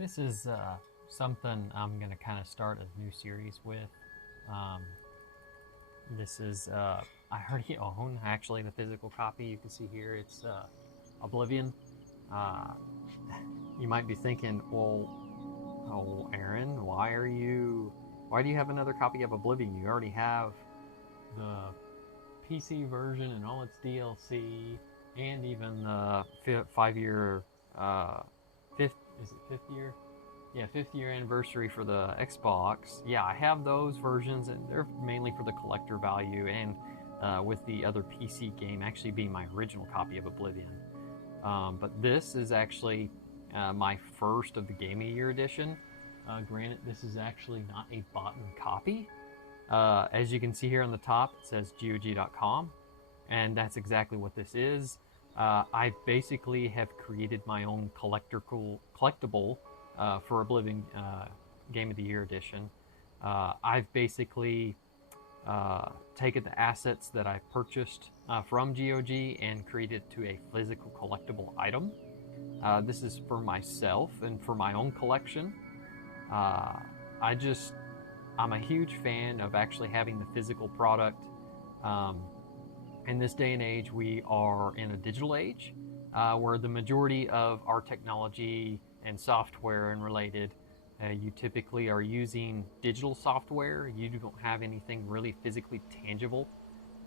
This is something I'm going to kind of start a new series with. Um, this is, I already own actually the physical copy. You can see here it's Oblivion. Uh, you might be thinking, well, oh, Aaron, why do you have another copy of Oblivion? You already have the PC version and all its DLC, and even the 5-year, fifth year? Yeah, 5th year anniversary for the Xbox. Yeah, I have those versions, and they're mainly for the collector value, and with the other PC game actually being my original copy of Oblivion. But this is actually my first of the Game of the Year edition. Granted, this is actually not a bought-in copy. As you can see here on the top, it says GOG.com, and that's exactly what this is. I basically have created my own collectible for Oblivion Game of the Year edition. I've basically taken the assets that I purchased from GOG and created to a physical collectible item. This is for myself and for my own collection. Uh, I'm a huge fan of actually having the physical product. Um, in this day and age, we are in a digital age where the majority of our technology and software and related, you typically are using digital software. You don't have anything really physically tangible.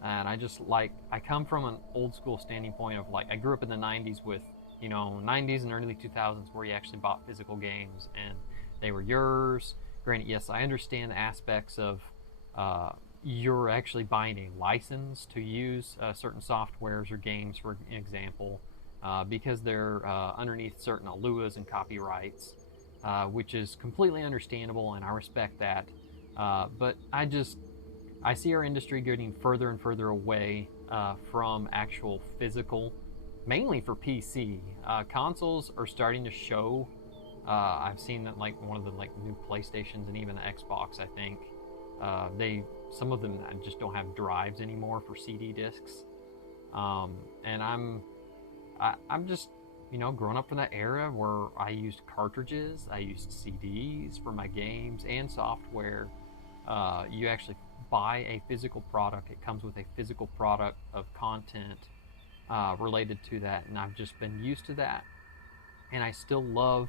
And I come from an old school standing point of I grew up in the 90s with, 90s and early 2000s where you actually bought physical games and they were yours. Granted, yes, I understand the aspects of you're actually buying a license to use certain softwares or games, for example, because they're underneath certain ALUAs and copyrights, which is completely understandable, and I respect that. But I see our industry getting further and further away from actual physical, mainly for PC. Consoles are starting to show. I've seen that one of the new PlayStations and even the Xbox. I think some of them just don't have drives anymore for CD discs. And I'm just growing up in that era where I used cartridges, I used CDs for my games and software. You actually buy a physical product. It comes with a physical product of content related to that, and I've just been used to that, and I still love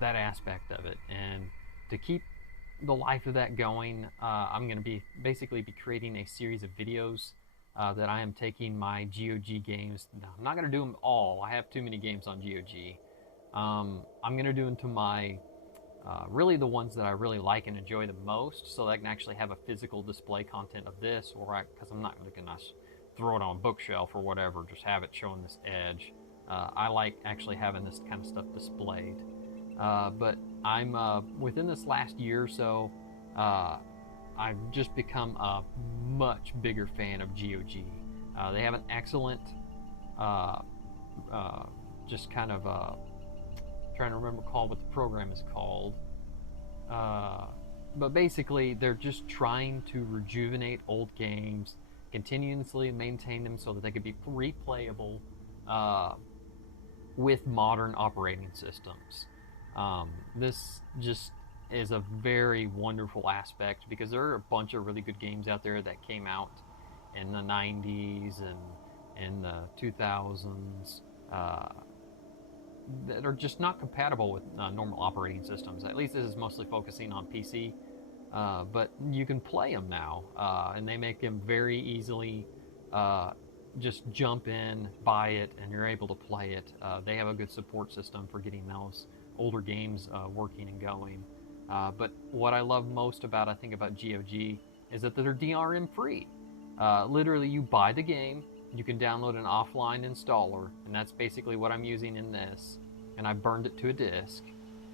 that aspect of it. And to keep the life of that going, I'm going to be creating a series of videos that I am taking my GOG games. Now, I'm not going to do them all. I have too many games on GOG. I'm going to do them to my really the ones that I really like and enjoy the most, so that I can actually have a physical display content of this, because I'm not going to throw it on a bookshelf or whatever, just have it showing this edge. I like actually having this kind of stuff displayed. But I'm within this last year or so, I've just become a much bigger fan of GOG. They have an excellent, just kind of trying to remember what the program is called. But basically, they're just trying to rejuvenate old games, continuously maintain them so that they could be replayable with modern operating systems. This just is a very wonderful aspect because there are a bunch of really good games out there that came out in the 90s and in the 2000s that are just not compatible with normal operating systems. At least this is mostly focusing on PC, but you can play them now, and they make them very easily just jump in, buy it, and you're able to play it. They have a good support system for getting those older games working and going. But what I love most about GOG is that they're DRM free. Literally, you buy the game, you can download an offline installer, and that's basically what I'm using in this. And I burned it to a disk,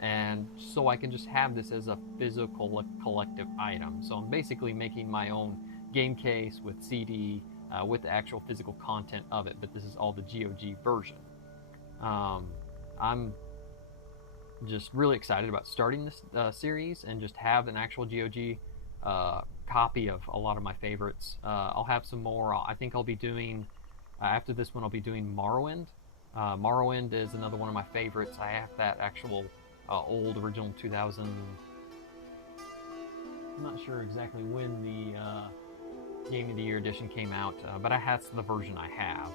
and so I can just have this as a physical collective item. So I'm basically making my own game case with CD, with the actual physical content of it, but this is all the GOG version. I'm just really excited about starting this series and just have an actual GOG copy of a lot of my favorites. I'll have some more. I think I'll be doing, after this one, I'll be doing Morrowind. Morrowind is another one of my favorites. I have that actual old original 2000. I'm not sure exactly when the Game of the Year edition came out, but that's the version I have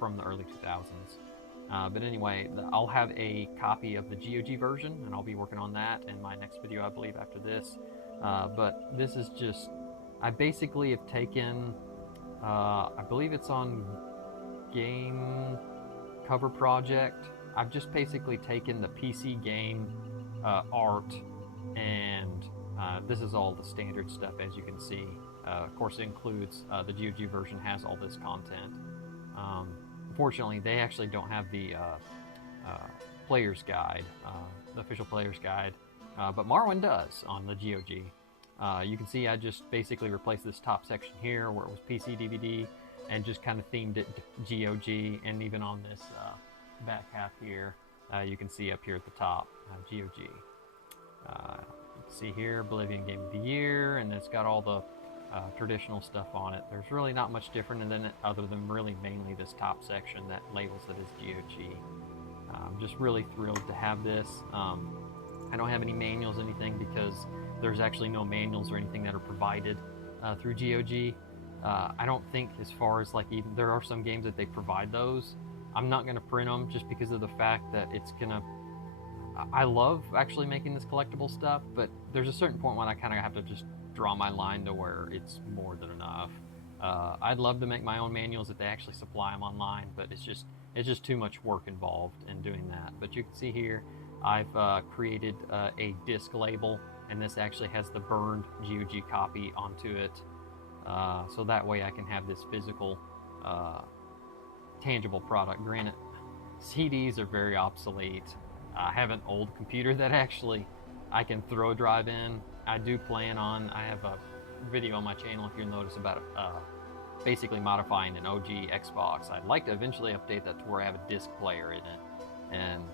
from the early 2000s. But anyway, I'll have a copy of the GOG version, and I'll be working on that in my next video, I believe, after this. But this is just, I basically have taken, I believe it's on Game Cover Project. I've just basically taken the PC game art, and this is all the standard stuff, as you can see. Of course, it includes, the GOG version has all this content. Unfortunately, they actually don't have the player's guide, the official player's guide, but Morrowind does on the GOG. You can see I just basically replaced this top section here where it was PC DVD, and just kind of themed it GOG. And even on this back half here, you can see up here at the top, GOG. You can see here, Oblivion Game of the Year, and it's got all the traditional stuff on it. There's really not much different than it, other than really mainly this top section that labels it as GOG. I'm just really thrilled to have this. I don't have any manuals or anything because there's actually no manuals or anything that are provided through GOG. I don't think, as far as like, even there are some games that they provide those. I'm not going to print them just because of the fact that it's gonna. I love actually making this collectible stuff, but there's a certain point when I kind of have to just draw my line to where it's more than enough. I'd love to make my own manuals if they actually supply them online, but it's just too much work involved in doing that. But you can see here, I've created a disc label, and this actually has the burned GOG copy onto it, so that way I can have this physical, tangible product. Granted, CDs are very obsolete. I have an old computer that actually I can throw a drive in. I do plan on, I have a video on my channel if you'll notice about basically modifying an OG Xbox. I'd like to eventually update that to where I have a disc player in it and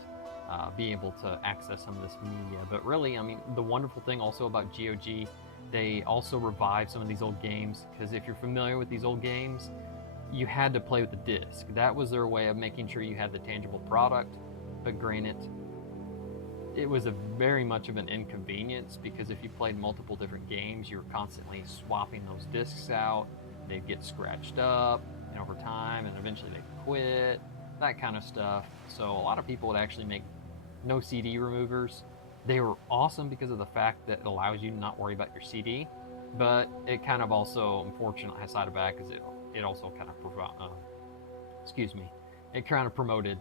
be able to access some of this media. But really, I mean, the wonderful thing also about GOG, they also revive some of these old games, because if you're familiar with these old games, you had to play with the disc. That was their way of making sure you had the tangible product. But granted, it was a very much of an inconvenience, because if you played multiple different games, you were constantly swapping those discs out. They'd get scratched up, and over time, and eventually they'd quit, that kind of stuff. So a lot of people would actually make no CD removers. They were awesome because of the fact that it allows you to not worry about your CD, but it kind of also, unfortunately, has side effect, because it also kind of it kind of promoted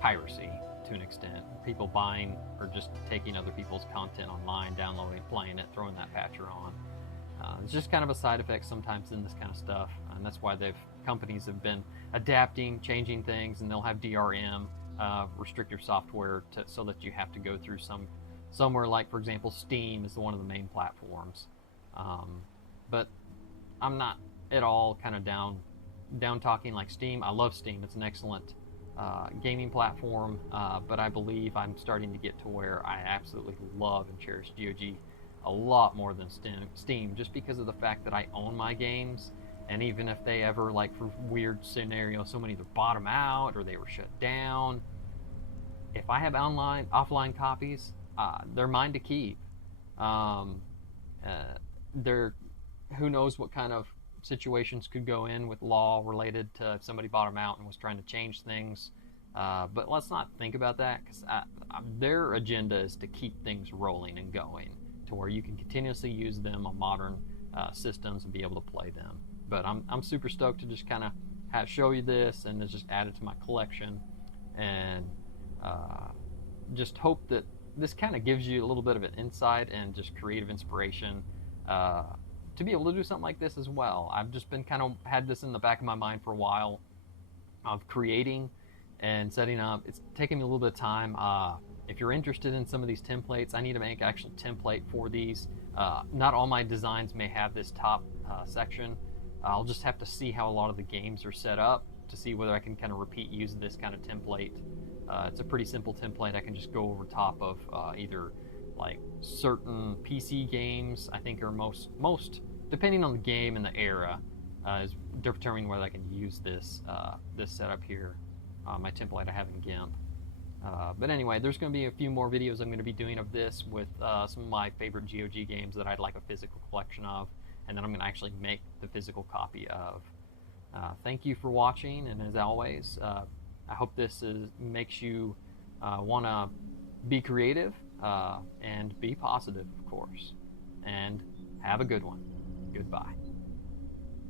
piracy to an extent. People buying or just taking other people's content online, downloading, playing it, throwing that patcher on. It's just kind of a side effect sometimes in this kind of stuff, and that's why companies have been adapting, changing things, and they'll have DRM, restrictive software, so that you have to go through somewhere like, for example, Steam is one of the main platforms. But I'm not at all kind of down talking like Steam. I love Steam. It's an excellent gaming platform, but I believe I'm starting to get to where I absolutely love and cherish GOG a lot more than Steam, just because of the fact that I own my games, and even if they ever, like, for weird scenarios, someone either bottom out or they were shut down, if I have offline copies, they're mine to keep. Who knows what kind of situations could go in with law related to if somebody bottomed out and was trying to change things, but let's not think about that, because their agenda is to keep things rolling and going to where you can continuously use them on modern systems and be able to play them. But I'm super stoked to just kind of show you this and just add it to my collection, and just hope that this kind of gives you a little bit of an insight and just creative inspiration to be able to do something like this as well. I've just been kind of had this in the back of my mind for a while of creating and setting up. It's taken me a little bit of time. If you're interested in some of these templates, I need to make an actual template for these. Not all my designs may have this top section. I'll just have to see how a lot of the games are set up to see whether I can kind of repeat using this kind of template. It's a pretty simple template. I can just go over top of either like certain PC games, I think, are most depending on the game and the era, is determining whether I can use this setup here, my template I have in GIMP. But anyway, there's going to be a few more videos I'm going to be doing of this with some of my favorite GOG games that I'd like a physical collection of, and then I'm going to actually make the physical copy of. Thank you for watching, and as always, I hope this makes you want to be creative and be positive, of course. And have a good one. Goodbye.